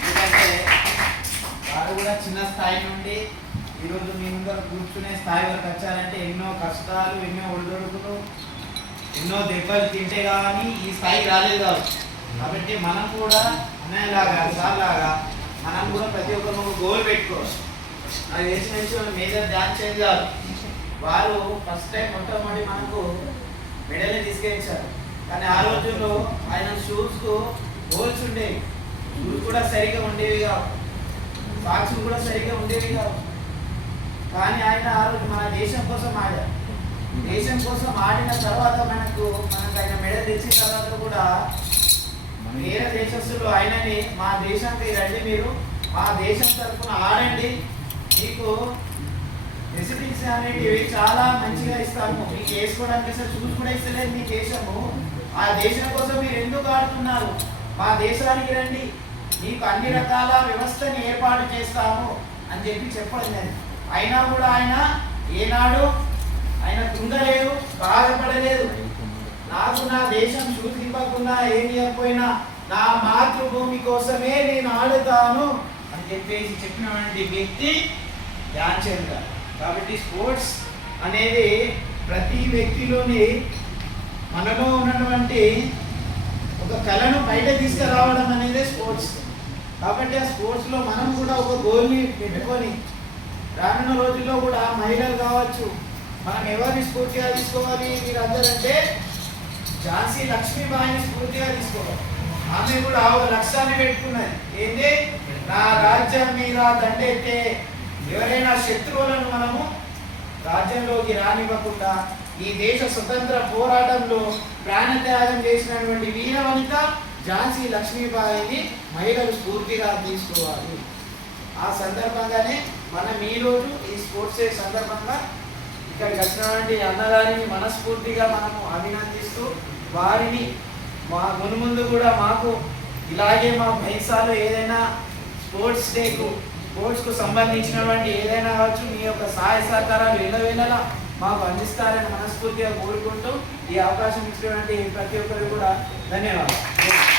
ఎందుకంటే వారు కూడా చిన్న స్థాయి నుండి ఈరోజు మీ ముందర కూర్చునే స్థాయి వరకు వచ్చారంటే ఎన్నో కష్టాలు, ఎన్నో ఒడిదొడుకులు, ఎన్నో దెబ్బలు తింటే కానీ ఈ స్థాయికి రాలేదు కావచ్చు. కాబట్టి మనం కూడా అన్నయ్యలాగా సార్లాగా మనం కూడా ప్రతి ఒక్కరు ఒక గోల్ పెట్టుకోవచ్చు. నాకు తెలిసిన విషయం మేజర్ ధ్యాన్ చంద్ గారు వారు ఫస్ట్ టైం మొట్టమొదటి మనకు మెడల్ని తీసుకెళ్ళారు. కానీ ఆ రోజుల్లో ఆయన షూస్కు హోల్స్ ఉండేవి, షూస్ కూడా సరిగ్గా ఉండేవి కావు, సాక్స్ కూడా సరిగ్గా ఉండేవి కావు. కానీ ఆయన ఆ రోజు మన దేశం కోసం ఆడారు. దేశం కోసం ఆడిన తర్వాత మనకు ఆయన మెడల్ తెచ్చిన తర్వాత కూడా వేరే దేశస్తులు ఆయనని మా దేశానికి రండి, మీరు మా దేశం తరఫున ఆడండి, మీకు ఫెసిలిటీస్ అనేటివి చాలా మంచిగా ఇస్తాము, మీకు వేసుకోవడానికి అసలు షూస్ కూడా ఇస్తలేదు మీ దేశము, ఆ దేశం కోసం మీరు ఎందుకు ఆడుతున్నారు, మా దేశానికి రండి, మీకు అన్ని రకాల వ్యవస్థని ఏర్పాటు చేస్తాము అని చెప్పడం జరిగింది. అయినా కూడా ఆయన ఏనాడు ఆయన కృంగలేదు, బాధపడలేదు. నాకు నా దేశం షూస్ ఇవ్వకుండా ఏమి ఇవ్వకపోయినా నా మాతృభూమి కోసమే నేను ఆడుతాను అని చెప్పినటువంటి వ్యక్తి ధ్యాన్ చంద్ గారు. కాబట్టి స్పోర్ట్స్ అనేది ప్రతి వ్యక్తిలోని మనలో ఉన్నటువంటి ఒక కళను బయట తీసుకురావడం అనేది స్పోర్ట్స్. కాబట్టి ఆ స్పోర్ట్స్లో మనం కూడా ఒక గోల్ని పెట్టుకొని రానున్న రోజుల్లో కూడా మహిళలు కావచ్చు, మనం ఎవరిని స్ఫూర్తిగా తీసుకోవాలి మీరందరంటే ఝాన్సీ లక్ష్మీబాయిని స్ఫూర్తిగా తీసుకోవాలి. ఆమె కూడా ఒక లక్ష్యాన్ని పెట్టుకున్నది, ఏంటి, నా రాజ్యం మీద దండెత్తే ఎవరైనా శత్రువులను మనము రాజ్యంలోకి రానివ్వకుండా ఈ దేశ స్వతంత్ర పోరాటంలో ప్రాణత్యాగం చేసినటువంటి వీరవనిత ఝాన్సీ లక్ష్మీబాయిని మహిళలు స్ఫూర్తిగా తీసుకోవాలి. ఆ సందర్భంగానే మనం ఈరోజు ఈ స్పోర్ట్స్ డే సందర్భంగా ఇక్కడికి వచ్చినటువంటి అన్నగారిని మనస్ఫూర్తిగా మనము అభినందిస్తూ వారిని మా మున్ముందు కూడా మాకు ఇలాగే మా భైసాలో ఏదైనా స్పోర్ట్స్కు సంబంధించినటువంటి ఏదైనా కావచ్చు మీ యొక్క సహాయ సహకారాలు ఎల్లవేళలా మాకు అందిస్తారని మనస్ఫూర్తిగా కోరుకుంటూ ఈ అవకాశం ఇచ్చినటువంటి ప్రతి ఒక్కరికి కూడా ధన్యవాదాలు.